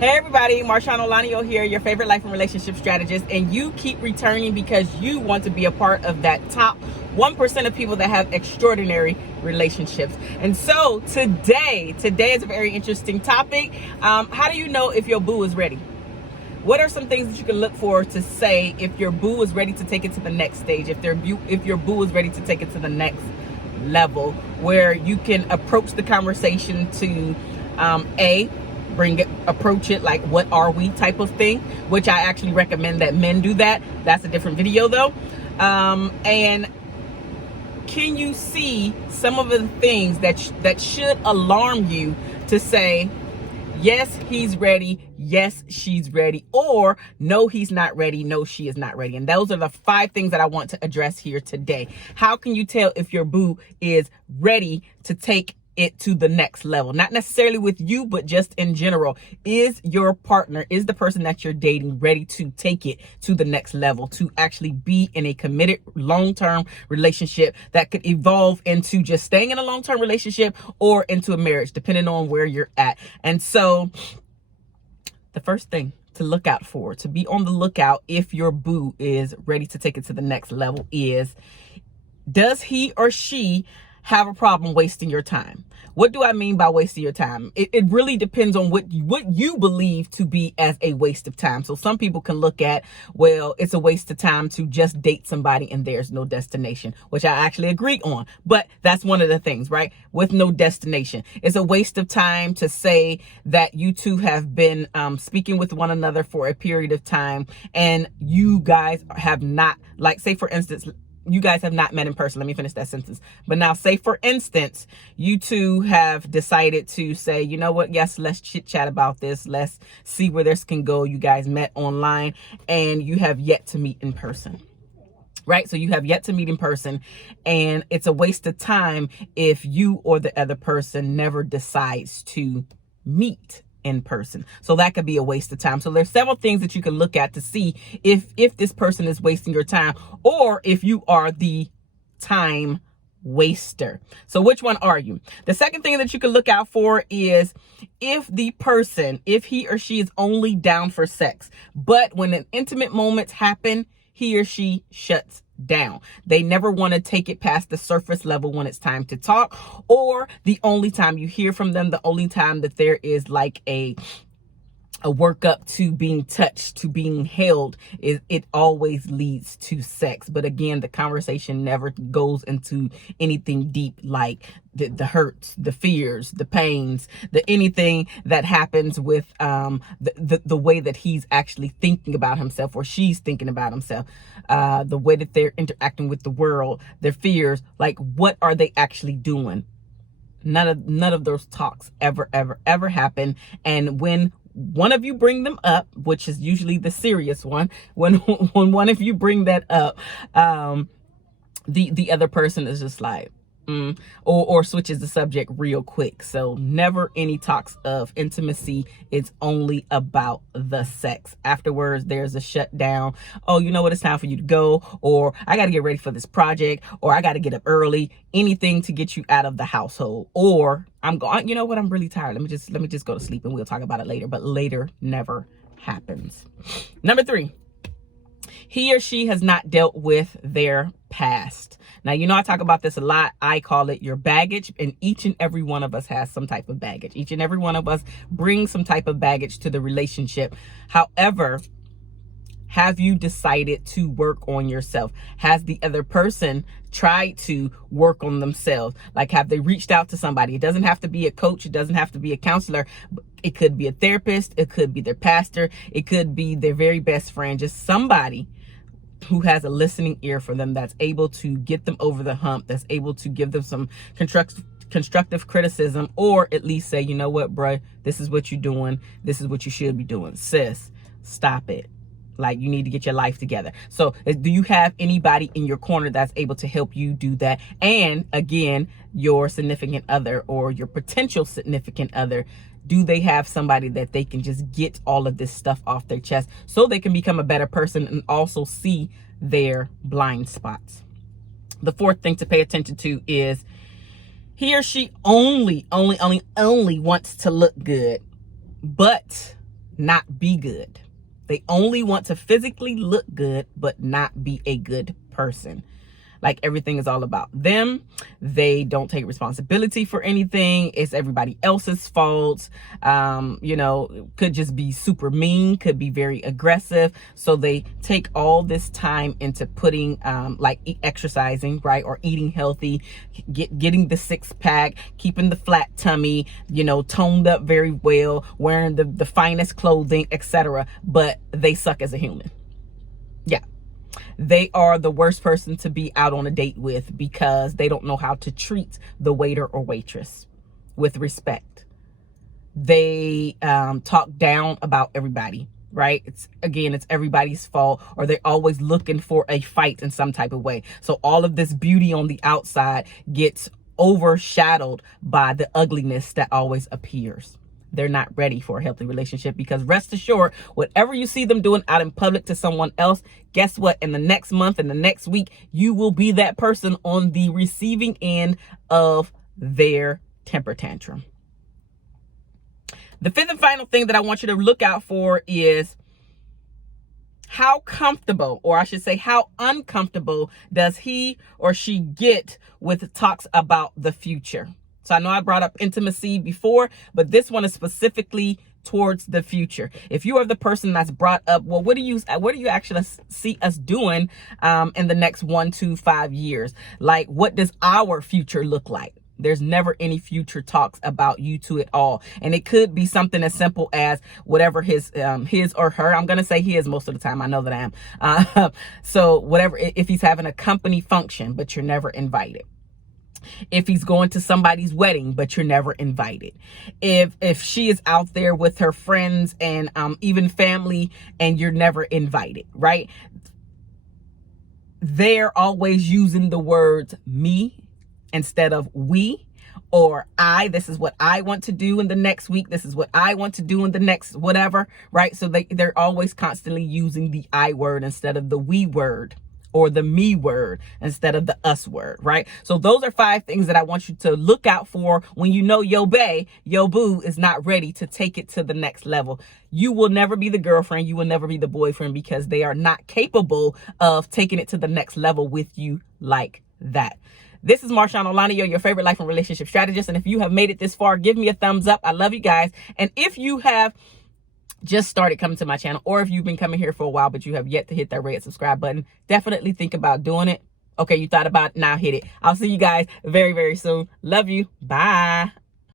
Hey everybody, MarshaunO here, your favorite life and relationship strategist, and you keep returning because you want to be a part of that top 1% of people that have extraordinary relationships. And so today is a very interesting topic. How do you know if your boo is ready? What are some things that you can look for to say if your boo is ready to take it to the next stage, if your boo is ready to take it to the next level, where you can approach the conversation to approach it like, what are we type of thing, which I actually recommend that men do that. That's a different video though. And can you see some of the things that should alarm you to say, yes, he's ready, yes, she's ready, or no, he's not ready, no, she is not ready. And those are the 5 things that I want to address here today. How can you tell if your boo is ready to take it to the next level? Not necessarily with you, but just in general. Is your partner, is the person that you're dating ready to take it to the next level, to actually be in a committed long-term relationship that could evolve into just staying in a long-term relationship or into a marriage, depending on where you're at? And so the first thing to look out for, to be on the lookout if your boo is ready to take it to the next level, is, does he or she have a problem wasting your time? What do I mean by wasting your time? It really depends on what you believe to be as a waste of time. So some people can look at, well, it's a waste of time to just date somebody and there's no destination, which I actually agree on. But that's one of the things, right? With no destination. It's a waste of time to say that you two have been speaking with one another for a period of time and you guys have not, like, say for instance, you guys have not met in person. Let me finish that sentence. But now, say for instance, you two have decided to say, you know what? Yes, let's chit chat about this. Let's see where this can go. You guys met online and you have yet to meet in person. Right? So you have yet to meet in person, and it's a waste of time if you or the other person never decides to meet in person. So that could be a waste of time. So there's several things that you can look at to see if this person is wasting your time, or if you are the time waster. So which one are you? The second thing that you can look out for is if the person, if he or she is only down for sex, but when an intimate moments happen, he or she shuts down. They never want to take it past the surface level when it's time to talk, or the only time you hear from them, the only time that there is like a workup to being touched, to being held, is it always leads to sex. But again, the conversation never goes into anything deep, like the hurts, the fears, the pains, the anything that happens with the way that he's actually thinking about himself or she's thinking about himself, the way that they're interacting with the world, their fears, like what are they actually doing? None of those talks ever happen. And when one of you bring them up, which is usually the serious one, when one of you bring that up, the other person is just like, or switches the subject real quick. So never any talks of intimacy. It's only about the sex. Afterwards, there's a shutdown. Oh, you know what? It's time for you to go, or I got to get ready for this project, or I got to get up early. Anything to get you out of the household, or I'm going. You know what? I'm really tired. Let me just go to sleep, and we'll talk about it later. But later never happens. Number 3. He or she has not dealt with their past. Now, you know, I talk about this a lot. I call it your baggage, and each and every one of us has some type of baggage. Each and every one of us brings some type of baggage to the relationship. However, have you decided to work on yourself? Has the other person tried to work on themselves? Like, have they reached out to somebody? It doesn't have to be a coach. It doesn't have to be a counselor. It could be a therapist. It could be their pastor. It could be their very best friend. Just somebody who has a listening ear for them, that's able to get them over the hump, that's able to give them some constructive criticism, or at least say, you know what, bruh, this is what you're doing. This is what you should be doing. Sis, stop it. Like, you need to get your life together. So do you have anybody in your corner that's able to help you do that? And again, your significant other or your potential significant other, do they have somebody that they can just get all of this stuff off their chest so they can become a better person and also see their blind spots? The 4th thing to pay attention to is he or she only wants to look good, but not be good. They only want to physically look good, but not be a good person. Like everything is all about them. They don't take responsibility for anything. It's everybody else's fault. You know, could just be super mean, could be very aggressive. So they take all this time into putting like exercising, right? Or eating healthy, getting the 6-pack, keeping the flat tummy, you know, toned up very well, wearing the finest clothing, etc. But they suck as a human. Yeah. They are the worst person to be out on a date with because they don't know how to treat the waiter or waitress with respect. They talk down about everybody, right? It's everybody's fault, or they're always looking for a fight in some type of way. So all of this beauty on the outside gets overshadowed by the ugliness that always appears. They're not ready for a healthy relationship, because rest assured, whatever you see them doing out in public to someone else, guess what? In the next month, in the next week, you will be that person on the receiving end of their temper tantrum. The fifth and final thing that I want you to look out for is how comfortable, or I should say how uncomfortable, does he or she get with talks about the future. So I know I brought up intimacy before, but this one is specifically towards the future. If you are the person that's brought up, well, what do you actually see us doing in the next 1 to 5 years? Like, what does our future look like? There's never any future talks about you two at all. And it could be something as simple as whatever his or her, I'm going to say his most of the time. I know that I am. So whatever, if he's having a company function, but you're never invited. If he's going to somebody's wedding, but you're never invited. If she is out there with her friends and even family, and you're never invited, right? They're always using the words me instead of we, or I. This is what I want to do in the next week. This is what I want to do in the next whatever, right? So they're always constantly using the I word instead of the we word, or the me word instead of the us word, right? So those are 5 things that I want you to look out for when you know your bae, your boo is not ready to take it to the next level. You will never be the girlfriend. You will never be the boyfriend, because they are not capable of taking it to the next level with you like that. This is MarshaunO, your favorite life and relationship strategist. And if you have made it this far, give me a thumbs up. I love you guys. And if you have just started coming to my channel, or if you've been coming here for a while but you have yet to hit that red subscribe button, definitely think about doing it. Okay, you thought about it, now hit it. I'll see you guys very, very soon. Love you. Bye.